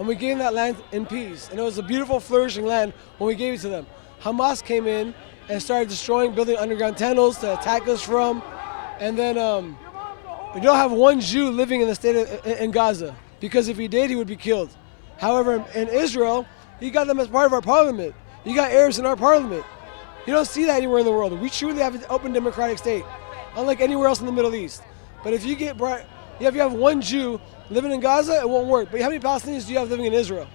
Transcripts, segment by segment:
and we gave them that land in peace. And it was a beautiful, flourishing land when we gave it to them. Hamas came in and started destroying, building underground tunnels to attack us from. And then we don't have one Jew living in the state in Gaza, because if he did, he would be killed. However, in Israel, he got them as part of our parliament. You got Arabs in our parliament. You don't see that anywhere in the world. We truly have an open democratic state, unlike anywhere else in the Middle East. But if you get brought, if you have one Jew living in Gaza, it won't work. But how many Palestinians do you have living in Israel?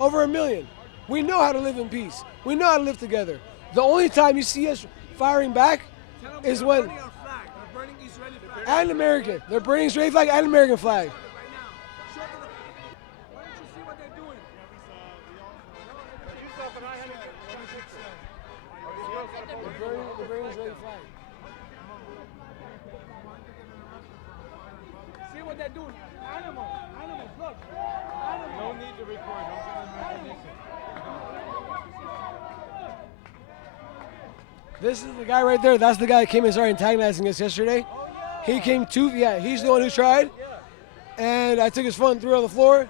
Over 1 million. We know how to live in peace. We know how to live together. The only time you see us firing back is when... Burning our flag. They're burning Israeli flag. And American. They're burning Israeli flag and American flag. Right now. Why don't you see what they're doing? They're burning Israeli flag. See what they're doing. Animals, look. Animals. No need to record. Don't give them recognition. This is the guy right there. That's the guy that came and started antagonizing us yesterday. He came he's the one who tried. And I took his phone and threw it on the floor.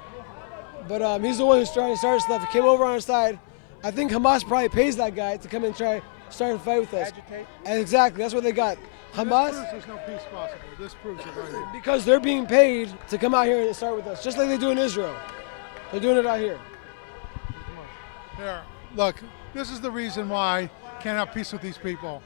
But he's the one who's trying to start stuff. He came over on our side. I think Hamas probably pays that guy to come and start a fight with us. Agitate? And exactly, that's what they got. Hamas, This proves there's no peace possible. This proves it right here. because they're being paid to come out here and start with us, just like they do in Israel. They're doing it out here. Here, look, this is the reason why I can't have peace with these people.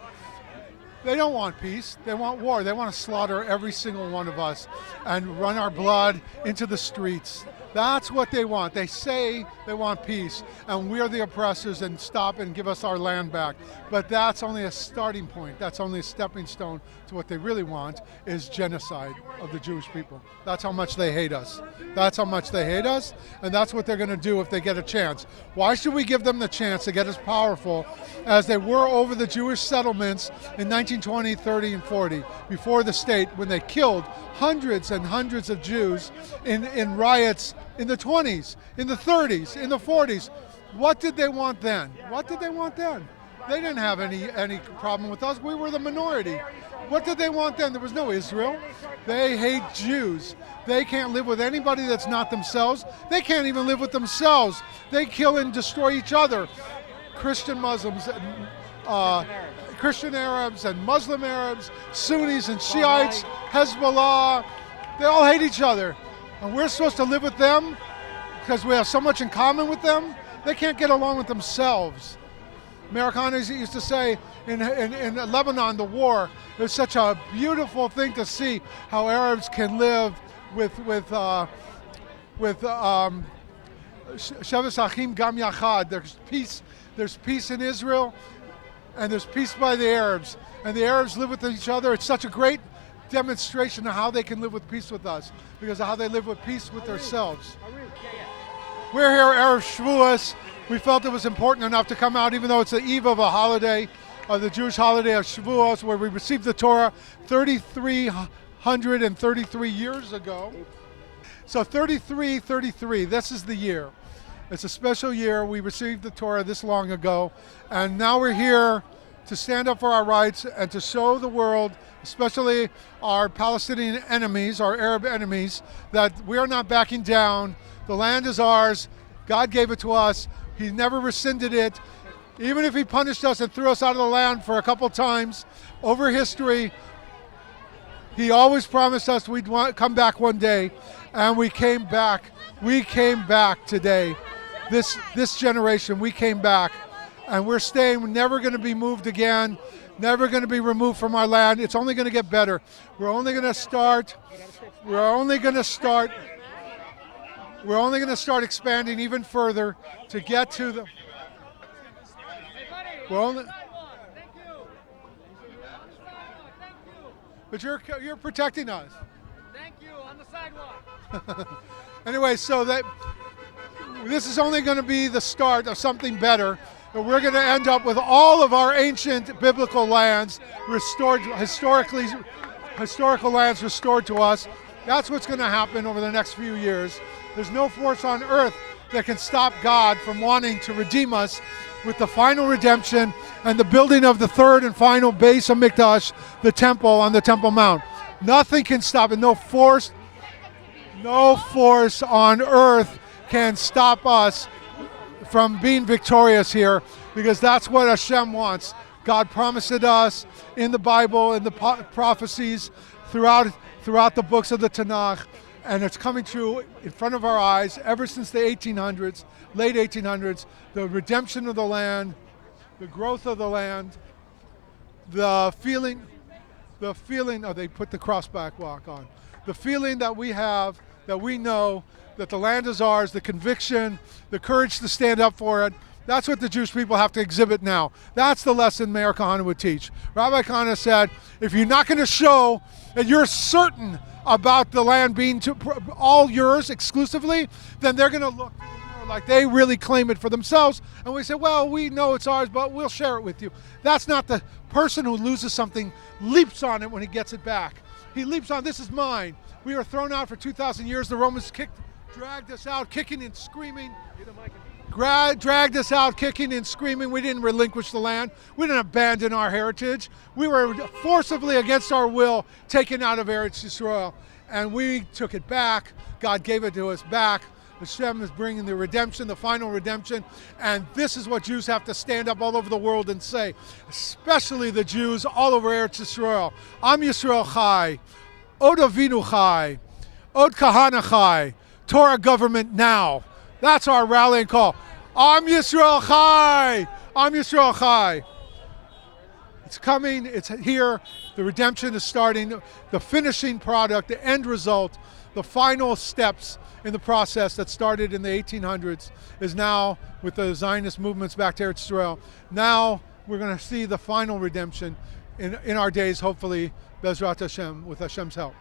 They don't want peace. They want war. They want to slaughter every single one of us and run our blood into the streets. That's what they want. They say they want peace, and we're the oppressors and stop and give us our land back. But that's only a starting point. That's only a stepping stone to what they really want, is genocide of the Jewish people. That's how much they hate us. That's how much they hate us, and that's what they're going to do if they get a chance. Why should we give them the chance to get as powerful as they were over the Jewish settlements in 1920, 30, and 40, before the state, when they killed hundreds and hundreds of Jews in riots in the 20s, in the 30s, in the 40s. What did they want then? What did they want then? They didn't have any problem with us. We were the minority. What did they want then? There was no Israel. They hate Jews. They can't live with anybody that's not themselves. They can't even live with themselves. They kill and destroy each other. Christian Muslims, Christian Arabs and Muslim Arabs, Sunnis and Shiites, Hezbollah, they all hate each other. And we're supposed to live with them because we have so much in common with them. They can't get along with themselves. Americans used to say in Lebanon, the war, it was such a beautiful thing to see how Arabs can live with Shavas Achim Gam Yachad. There's peace in Israel, and there's peace by the Arabs. And the Arabs live with each other. It's such a great demonstration of how they can live with peace with us, because of how they live with peace with themselves. We're here at Erev Shavuos. We felt it was important enough to come out, even though it's the eve of a holiday, the Jewish holiday of Shavuos, where we received the Torah 3,333 years ago. So 33, this is the year. It's a special year. We received the Torah this long ago, and now we're here to stand up for our rights and to show the world, especially our Palestinian enemies, our Arab enemies, that we are not backing down. The land is ours. God gave it to us. He never rescinded it. Even if he punished us and threw us out of the land for a couple times over history, he always promised us we'd come back one day, and we came back. We came back today. This generation, we came back, and we're staying. We're never going to be moved again, never going to be removed from our land. It's only going to get better. We're only going to start expanding even further to get to the. But you're protecting us. Thank you, on the sidewalk. Anyway, so this is only going to be the start of something better. But we're going to end up with all of our ancient biblical lands restored, historical lands restored to us. That's what's going to happen over the next few years. There's no force on earth that can stop God from wanting to redeem us with the final redemption and the building of the third and final Beis HaMikdash, the temple on the Temple Mount. Nothing can stop it. No force on earth can stop us from being victorious here, because that's what Hashem wants. God promised it us in the Bible and the prophecies throughout the books of the Tanakh, and it's coming true in front of our eyes ever since the 1800s, late 1800s, the redemption of the land, the growth of the land, the feeling, oh, they put the crossback walk on. The feeling that we have, that we know that the land is ours, the conviction, the courage to stand up for it. That's what the Jewish people have to exhibit now. That's the lesson Meir Kahane would teach. Rabbi Kahane said, if you're not going to show that you're certain about the land being all yours exclusively, then they're going to look like they really claim it for themselves. And we say, well, we know it's ours, but we'll share it with you. That's not the person who loses something, leaps on it when he gets it back. He leaps on, this is mine. We were thrown out for 2,000 years. The Romans dragged us out, kicking and screaming. Dragged us out, kicking and screaming. We didn't relinquish the land. We didn't abandon our heritage. We were forcibly, against our will, taken out of Eretz Yisrael. And we took it back. God gave it to us back. Hashem is bringing the redemption, the final redemption. And this is what Jews have to stand up all over the world and say, especially the Jews all over Eretz Yisrael. Am Yisrael Chai, Od Avinu Chai, Od Kahana Chai, Torah government now. That's our rallying call. Am Yisrael Chai! Am Yisrael Chai! It's coming, it's here, the redemption is starting, the finishing product, the end result, the final steps in the process that started in the 1800s is now, with the Zionist movements back to Eretz Israel, now we're going to see the final redemption in our days, hopefully, Bezrat Hashem, with Hashem's help.